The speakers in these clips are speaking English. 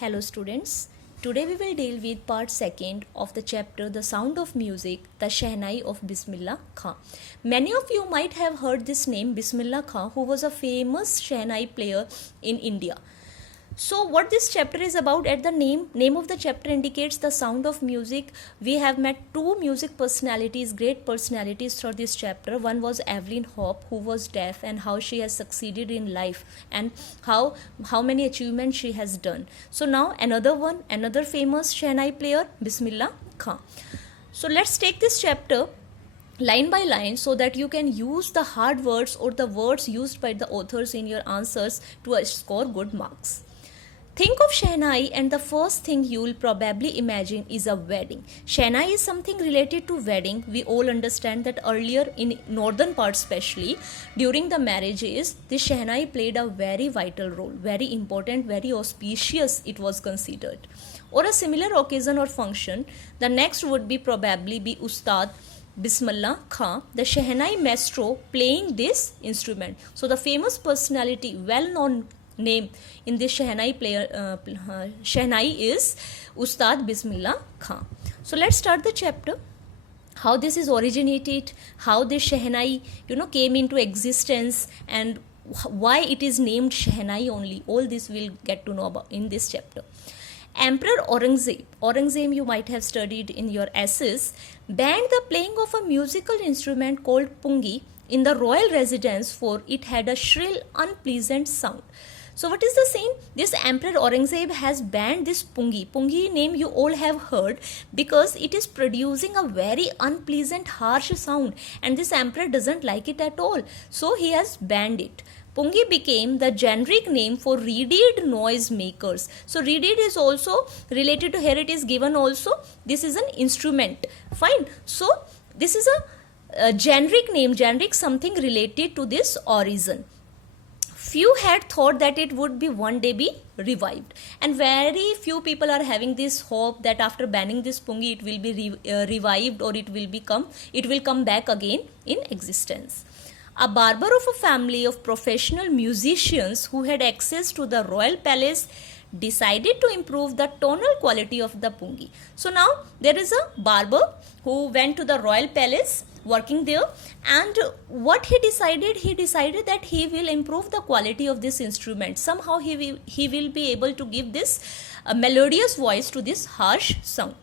Hello students. Today we will deal with part second of the chapter The Sound of Music, the Shehnai of Bismillah Khan. Many of you might have heard this name Bismillah Khan, who was a famous Shehnai player in India. So what this chapter is about, at the name of the chapter indicates the sound of music. We have met two music personalities, great personalities through this chapter. One was Evelyn Hope, who was deaf, and how she has succeeded in life and how many achievements she has done. So now another famous Shehnai player, Bismillah Khan. So let's take this chapter line by line so that you can use the hard words or the words used by the authors in your answers to score good marks. Think of Shehnai and the first thing you will probably imagine is a wedding. Shehnai is something related to wedding. We all understand that earlier in northern part especially, during the marriages, this Shehnai played a very vital role, very important, very auspicious it was considered. Or a similar occasion or function, the next would be probably be Ustad Bismillah Khan, the Shehnai maestro playing this instrument. So the famous personality, well-known name in this Shehnai Shehnai is Ustad Bismillah Khan. So let's start the chapter. How this is originated, how this Shehnai came into existence, and why it is named Shehnai only. All this we'll get to know about in this chapter. Emperor Aurangzeb you might have studied in your essays, banned the playing of a musical instrument called pungi in the royal residence, for it had a shrill, unpleasant sound. So what is the scene? This Emperor Aurangzeb has banned this pungi. Pungi name you all have heard because it is producing a very unpleasant, harsh sound, and this emperor doesn't like it at all. So he has banned it. Pungi became the generic name for reeded noise makers. So reeded is also related to, here it is given also, this is an instrument. Fine. So this is a generic name, generic something related to this origin. Few had thought that it would be one day be revived, and very few people are having this hope that after banning this pungi it will be revived, or it will come back again in existence. A barber of a family of professional musicians who had access to the royal palace decided to improve the tonal quality of the pungi. So now there is a barber who went to the royal palace working there, and what he decided that he will improve the quality of this instrument. Somehow he will be able to give this melodious voice to this harsh sound.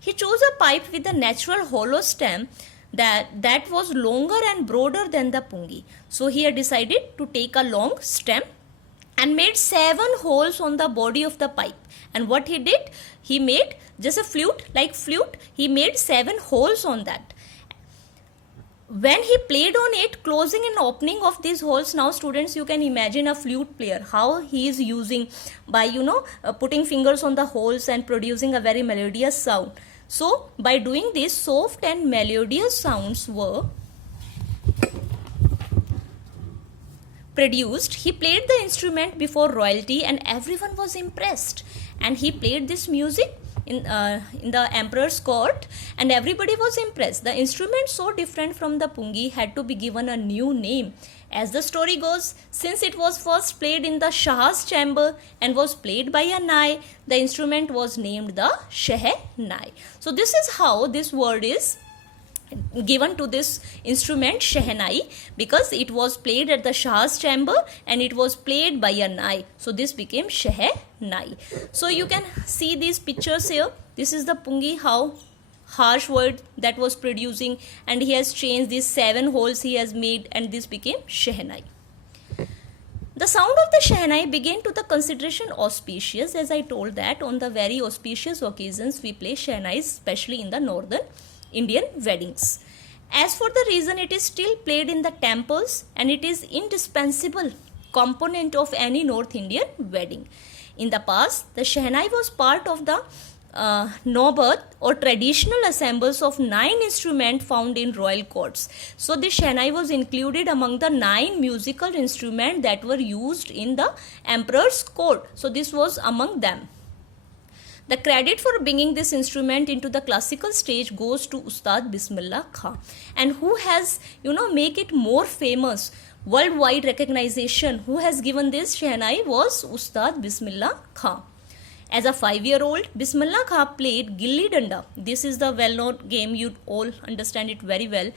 He chose a pipe with a natural hollow stem that was longer and broader than the pungi. So he had decided to take a long stem and made 7 holes on the body of the pipe. And what he did, he made just a flute, he made 7 holes on that. When he played on it, closing and opening of these holes, now students, you can imagine a flute player, how he is using by putting fingers on the holes and producing a very melodious sound. So by doing this, soft and melodious sounds were produced. He played the instrument before royalty and everyone was impressed, and he played this music in the emperor's court and everybody was impressed. The instrument, so different from the pungi, had to be given a new name. As the story goes, since it was first played in the Shah's chamber and was played by a nai, the instrument was named the Shehnai. So this is how this word is given to this instrument Shehnai, because it was played at the Shah's chamber and it was played by a nai. So this became Shehnai. So you can see these pictures here. This is the pungi, how harsh word that was producing, and he has changed these 7 holes he has made, and this became Shehnai. The sound of the Shehnai began to the consideration auspicious, as I told that on the very auspicious occasions we play Shehnai, especially in the northern Indian weddings. As for the reason, it is still played in the temples and it is indispensable component of any North Indian wedding. In the past, the Shehnai was part of the Naubat or traditional assembles of 9 instruments found in royal courts. So the Shehnai was included among the 9 musical instruments that were used in the emperor's court. So this was among them. The credit for bringing this instrument into the classical stage goes to Ustad Bismillah Khan, and who has make it more famous, worldwide recognition, who has given this Shehnai was Ustad Bismillah Khan. As a 5-year-old, Bismillah Khan played Gilli Danda. This is the well-known game, you all understand it very well.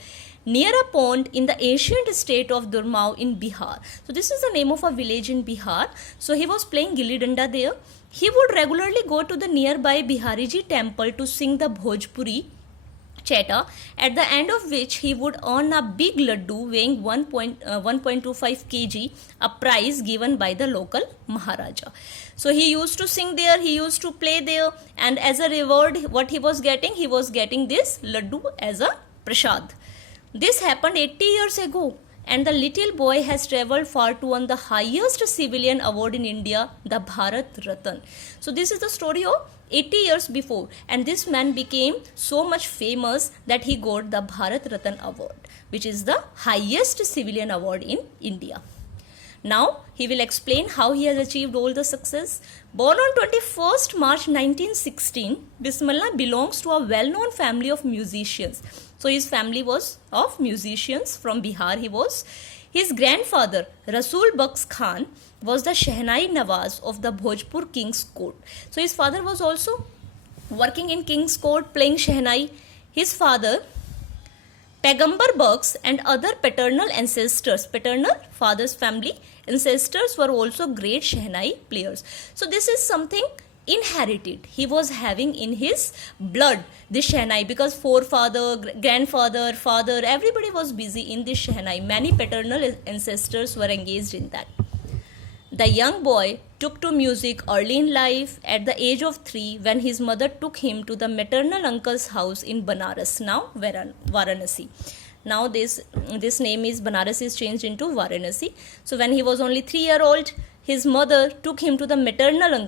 Near a pond in the ancient state of Durmao in Bihar. So this is the name of a village in Bihar. So he was playing Gilli Danda there. He would regularly go to the nearby Bihariji temple to sing the Bhojpuri Cheta, at the end of which he would earn a big laddu weighing 1.25 kg, a prize given by the local Maharaja. So he used to sing there, he used to play there, and as a reward, what he was getting this laddu as a prasad. This happened 80 years ago, and the little boy has travelled far to win the highest civilian award in India, the Bharat Ratan. So this is the story of 80 years before, and this man became so much famous that he got the Bharat Ratan award, which is the highest civilian award in India. Now he will explain how he has achieved all the success. Born on 21st March 1916, Bismillah belongs to a well-known family of musicians. So his family was of musicians from Bihar. His grandfather Rasul Baks Khan was the Shehnai Nawaz of the Bhojpur King's Court. So his father was also working in King's Court playing Shehnai. His father Pagambar Baks and other paternal father's family ancestors were also great Shehnai players. So this is something inherited. He was having in his blood this Shehnai, because forefather, grandfather, father, everybody was busy in this Shehnai. Many paternal ancestors were engaged in that. The young boy took to music early in life at the age of 3 when his mother took him to the maternal uncle's house in Banaras, now Varanasi. Now this name is Banaras is changed into Varanasi. So when he was only 3-year-old, his mother took him to the maternal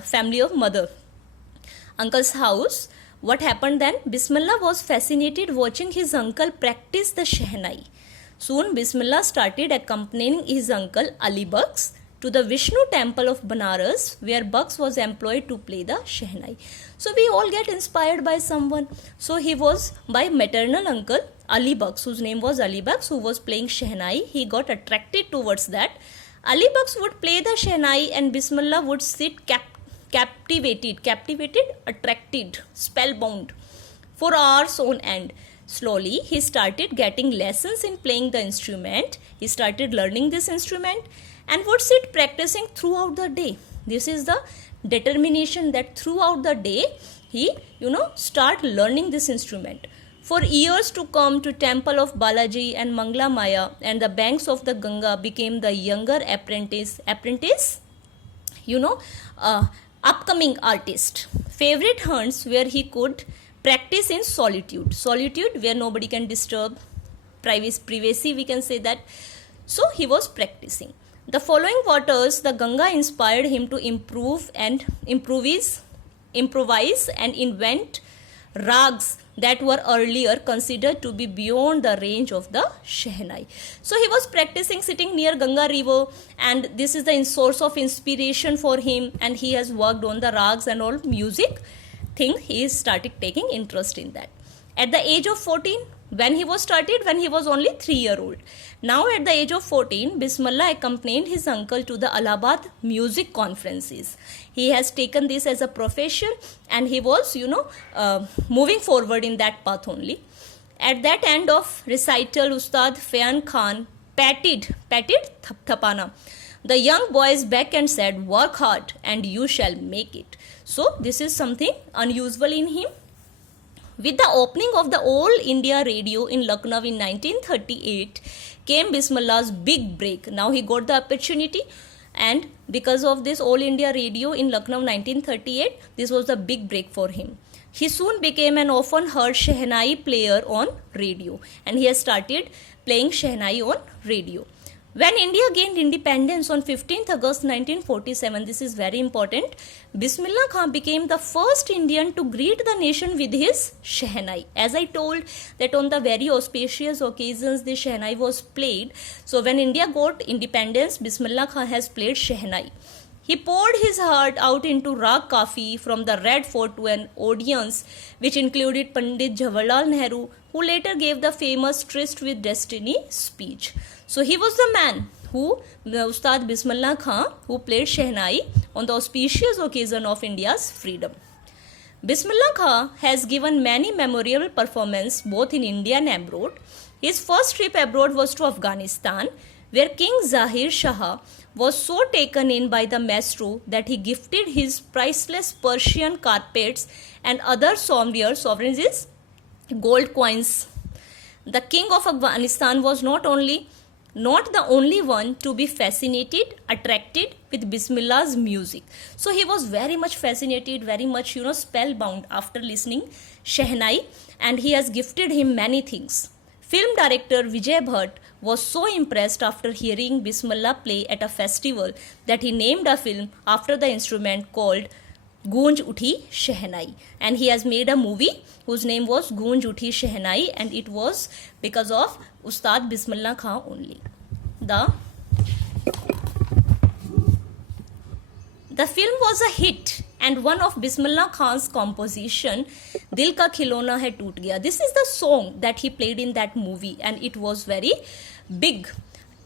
family of mother uncle's house. What happened then? Bismillah was fascinated watching his uncle practice the Shehnai. Soon Bismillah started accompanying his uncle Ali Baks to the Vishnu temple of Banaras, where Baks was employed to play the Shehnai. So we all get inspired by someone. So he was by maternal uncle Ali Baks, whose name was Ali Baks, who was playing Shehnai. He got attracted towards that. Ali Baks would play the Shehnai and Bismillah would sit captivated, attracted, spellbound for hours on end. Slowly, he started getting lessons in playing the instrument. He started learning this instrument and would sit practicing throughout the day. This is the determination that throughout the day, he, start learning this instrument. For years to come, to temple of Balaji and Mangla Maya and the banks of the Ganga became the younger upcoming artist. Favorite haunts where he could practice in solitude where nobody can disturb, privacy, we can say that. So he was practicing. The following waters, the Ganga inspired him to improvise and invent rags that were earlier considered to be beyond the range of the Shehnai. So he was practicing sitting near Ganga river, and this is the source of inspiration for him, and he has worked on the rags and all music thing. He started taking interest in that. At the age of 14, when he was only 3-year-old. Now at the age of 14, Bismillah accompanied his uncle to the Allahabad music conferences. He has taken this as a profession, and he was, moving forward in that path only. At that end of recital, Ustad Fayan Khan patted Thapana the young boy's back and said, "Work hard and you shall make it." So this is something unusual in him. With the opening of the All India Radio in Lucknow in 1938 came Bismillah's big break. Now he got the opportunity, and because of this All India Radio in Lucknow 1938, this was the big break for him. He soon became an often heard Shehnai player on radio, and he has started playing Shehnai on radio. When India gained independence on 15th August 1947, this is very important, Bismillah Khan became the first Indian to greet the nation with his Shehnai. As I told that on the very auspicious occasions the Shehnai was played. So when India got independence, Bismillah Khan has played Shehnai. He poured his heart out into Rag Kafi from the Red Fort to an audience which included Pandit Jawaharlal Nehru, who later gave the famous Tryst with Destiny speech. So he was the man Ustad Bismillah Khan, who played Shehnai on the auspicious occasion of India's freedom. Bismillah Khan has given many memorable performances both in India and abroad. His first trip abroad was to Afghanistan, where King Zahir Shah was so taken in by the maestro that he gifted his priceless Persian carpets and other sovereigns gold coins. The king of Afghanistan was not the only one to be attracted with Bismillah's music. So he was very much fascinated, very much spellbound after listening Shehnai, and he has gifted him many things. Film director Vijay Bhatt was so impressed after hearing Bismillah play at a festival that he named a film after the instrument called Goonj Uthi Shehnai, and he has made a movie whose name was Goonj Uthi Shehnai, and it was because of Ustad Bismillah Khan only. The film was a hit and one of Bismillah Khan's composition, Dil Ka Khilona Hai Toot Gaya. This is the song that he played in that movie, and it was very big.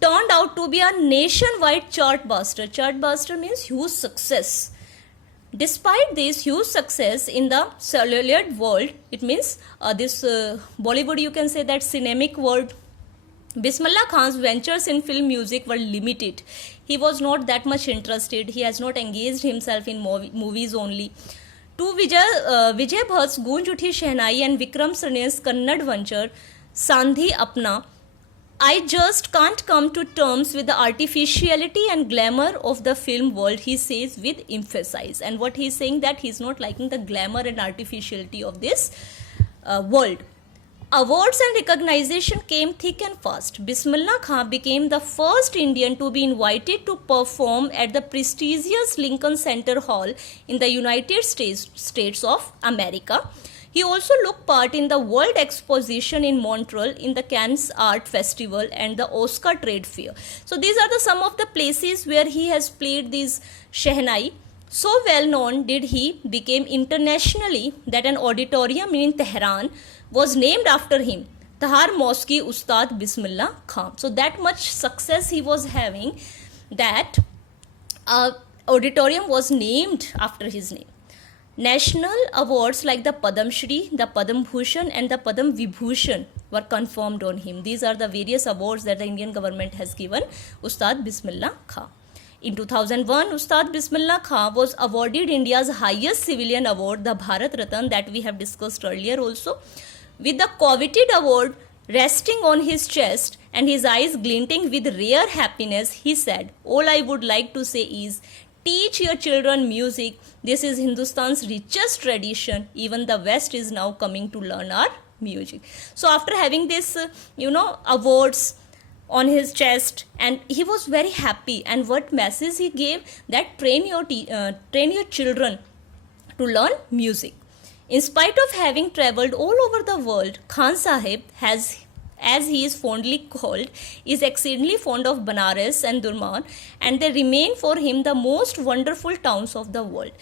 Turned out to be a nationwide chartbuster. Chartbuster means huge success. Despite this huge success in the cellular world, it means Bollywood, you can say that cinematic world, Bismillah Khan's ventures in film music were limited. He was not that much interested. He has not engaged himself in movies only. To Vijay Bhatt's Goonj Uthi Shehnai and Vikram Sarne's Kannada venture, Sandhi Apna, I just can't come to terms with the artificiality and glamour of the film world, he says with emphasis. And what he's saying that he's not liking the glamour and artificiality of this world. Awards and recognition came thick and fast. Bismillah Khan became the first Indian to be invited to perform at the prestigious Lincoln Center Hall in the United States of America. He also took part in the World Exposition in Montreal, in the Cannes Art Festival and the Oscar Trade Fair. So these are some of the places where he has played these Shehnai. So well known did he became internationally that an auditorium in Tehran was named after him, Tahar Mosque Ustad Bismillah Khan. So that much success he was having that auditorium was named after his name. National awards like the Padam Shri, the Padam Bhushan and the Padam Vibhushan were conferred on him. These are the various awards that the Indian government has given Ustad Bismillah Khan. In 2001, Ustad Bismillah Khan was awarded India's highest civilian award, the Bharat Ratna, that we have discussed earlier also. With the coveted award resting on his chest and his eyes glinting with rare happiness, he said, "All I would like to say is, teach your children music. This is Hindustan's richest tradition. Even the West is now coming to learn our music." So after having this, awards on his chest, and he was very happy. And what message he gave? That train your children to learn music. In spite of having travelled all over the world, Khan Sahib has, as he is fondly called, is exceedingly fond of Banaras and Durman, and they remain for him the most wonderful towns of the world.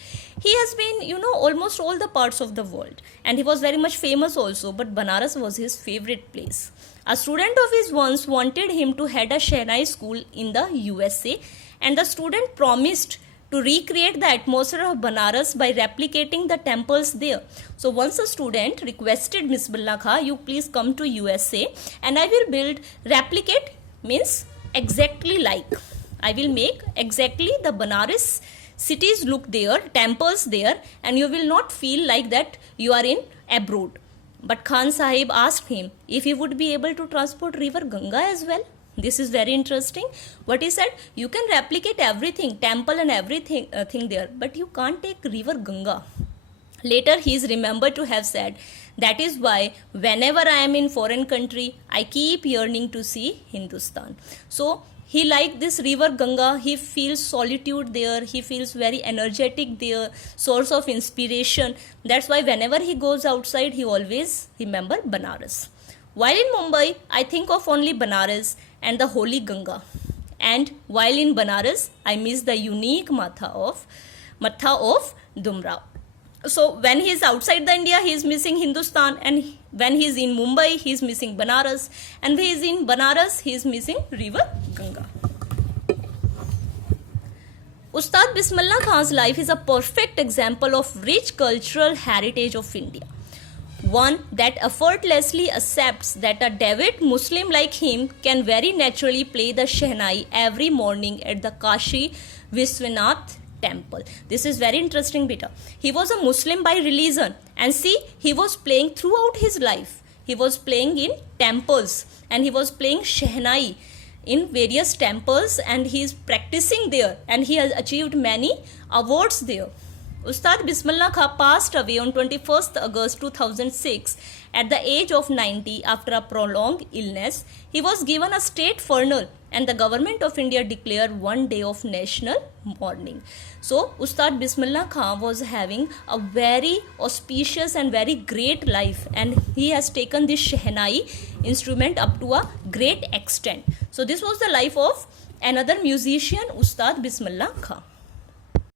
He has been, almost all the parts of the world, and he was very much famous also, but Banaras was his favorite place. A student of his once wanted him to head a Shehnai school in the USA, and the student promised to recreate the atmosphere of Banaras by replicating the temples there. So once a student requested Bismillah Khan, you please come to USA and I will replicate means exactly like. I will make exactly the Banaras cities look there, temples there, and you will not feel like that you are in abroad. But Khan Sahib asked him if he would be able to transport river Ganga as well. This is very interesting. What he said, you can replicate everything, temple and everything thing there, but you can't take river Ganga. Later he is remembered to have said, that is why whenever I am in foreign country, I keep yearning to see Hindustan. So he liked this river Ganga. He feels solitude there. He feels very energetic there, source of inspiration. That's why whenever he goes outside, he always remember Banaras. While in Mumbai, I think of only Banaras and the holy Ganga. And while in Banaras, I miss the unique matha of Dumrao. So when he is outside the India, he is missing Hindustan, and when he is in Mumbai, he is missing Banaras, and when he is in Banaras, he is missing river Ganga. Ustad Bismillah Khan's life is a perfect example of rich cultural heritage of India. One that effortlessly accepts that a devout Muslim like him can very naturally play the Shehnai every morning at the Kashi Vishwanath temple. This is very interesting, beta. He was a Muslim by religion, and see, he was playing throughout his life. He was playing in temples and he was playing Shehnai in various temples, and he is practicing there, and he has achieved many awards there. Ustad Bismillah Khan passed away on 21st August 2006 at the age of 90 after a prolonged illness. He was given a state funeral and the government of India declared one day of national mourning. So Ustad Bismillah Khan was having a very auspicious and very great life, and he has taken this Shehnai instrument up to a great extent. So this was the life of another musician, Ustad Bismillah Khan.